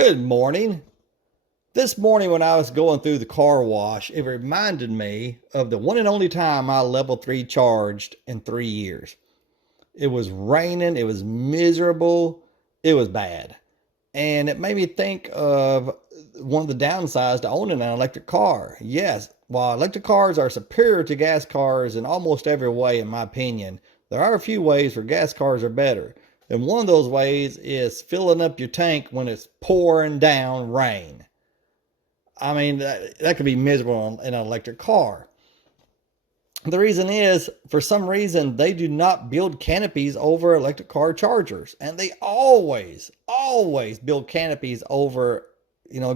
Good morning. This morning when I was going through the car wash, it reminded me of the one and only time I level 3 charged in 3 years. It was raining, it was miserable, it was bad. And it made me think of one of the downsides to owning an electric car. Yes, while electric cars are superior to gas cars in almost every way, in my opinion, there are a few ways where gas cars are better. And one of those ways is filling up your tank when it's pouring down rain. I mean, that could be miserable in an electric car. The reason is, for some reason, they do not build canopies over electric car chargers. And they always build canopies over,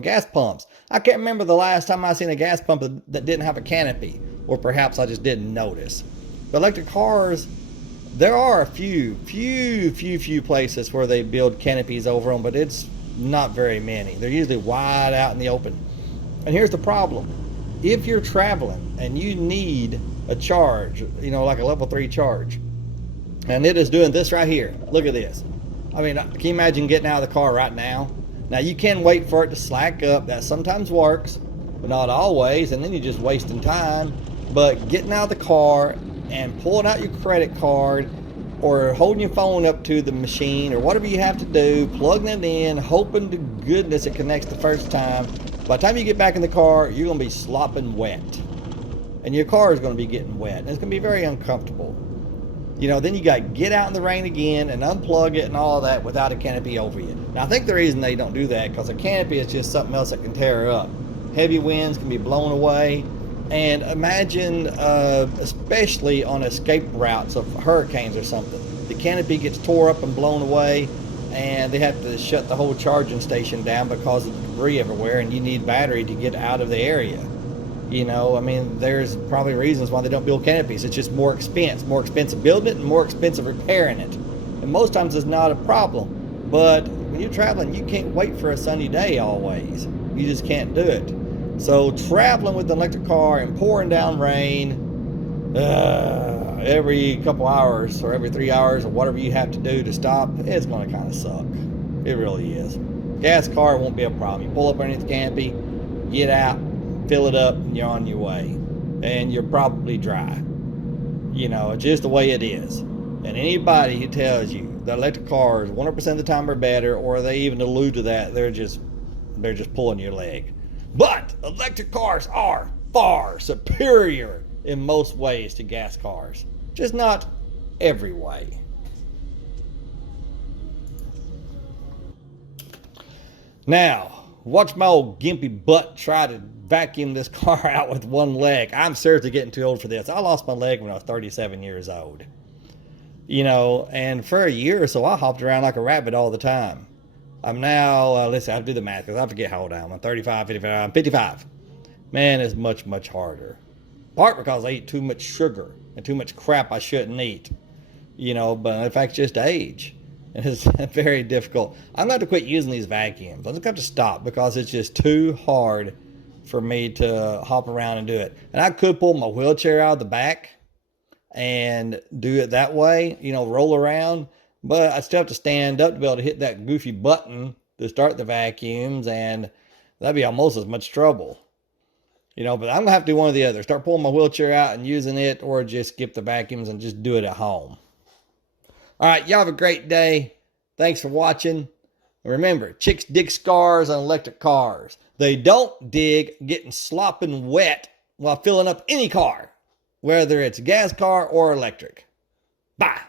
gas pumps. I can't remember the last time I seen a gas pump that didn't have a canopy. Or perhaps I just didn't notice. But electric cars, there are a few places where they build canopies over them, but it's not very many. They're usually wide out in the open. And here's the problem. If you're traveling and you need a charge, like a level 3 charge, and it is doing this right here. Look at this. I mean, can you imagine getting out of the car right now? Now, you can wait for it to slack up. That sometimes works, but not always, and then you're just wasting time. But getting out of the car and pulling out your credit card or holding your phone up to the machine or whatever you have to do, plugging it in, hoping to goodness it connects the first time. By the time you get back in the car, you're going to be slopping wet. And your car is going to be getting wet. And it's going to be very uncomfortable. Then you got to get out in the rain again and unplug it and all that without a canopy over you. Now, I think the reason they don't do that because a canopy is just something else that can tear up. Heavy winds can be blown away. And imagine, especially on escape routes of hurricanes or something, the canopy gets tore up and blown away, and they have to shut the whole charging station down because of the debris everywhere, and you need battery to get out of the area. There's probably reasons why they don't build canopies. It's just more expensive building it and more expensive repairing it. And most times it's not a problem. But when you're traveling, you can't wait for a sunny day always. You just can't do it. So traveling with an electric car and pouring down rain every couple hours or every 3 hours or whatever you have to do to stop, it's going to kind of suck. It really is. Gas car won't be a problem. You pull up underneath the canopy, get out, fill it up, and you're on your way. And you're probably dry. It's just the way it is. And anybody who tells you that electric cars 100% of the time are better, or they even allude to that, they're just pulling your leg. But electric cars are far superior in most ways to gas cars. Just not every way. Now, watch my old gimpy butt try to vacuum this car out with one leg. I'm seriously getting too old for this. I lost my leg when I was 37 years old. And for a year or so, I hopped around like a rabbit all the time. I'm now, listen, I have to do the math because I forget how old I am. I'm 35, 55, I'm 55. Man, it's much, much harder. Part because I eat too much sugar and too much crap I shouldn't eat. But in fact, it's just age. And it's very difficult. I'm going to quit using these vacuums. I'm just going to stop because it's just too hard for me to hop around and do it. And I could pull my wheelchair out of the back and do it that way, roll around. But I still have to stand up to be able to hit that goofy button to start the vacuums, and that'd be almost as much trouble. But I'm going to have to do one or the other. Start pulling my wheelchair out and using it, or just skip the vacuums and just do it at home. All right, y'all have a great day. Thanks for watching. And remember, chicks dig scars on electric cars. They don't dig getting slopping wet while filling up any car, whether it's a gas car or electric. Bye.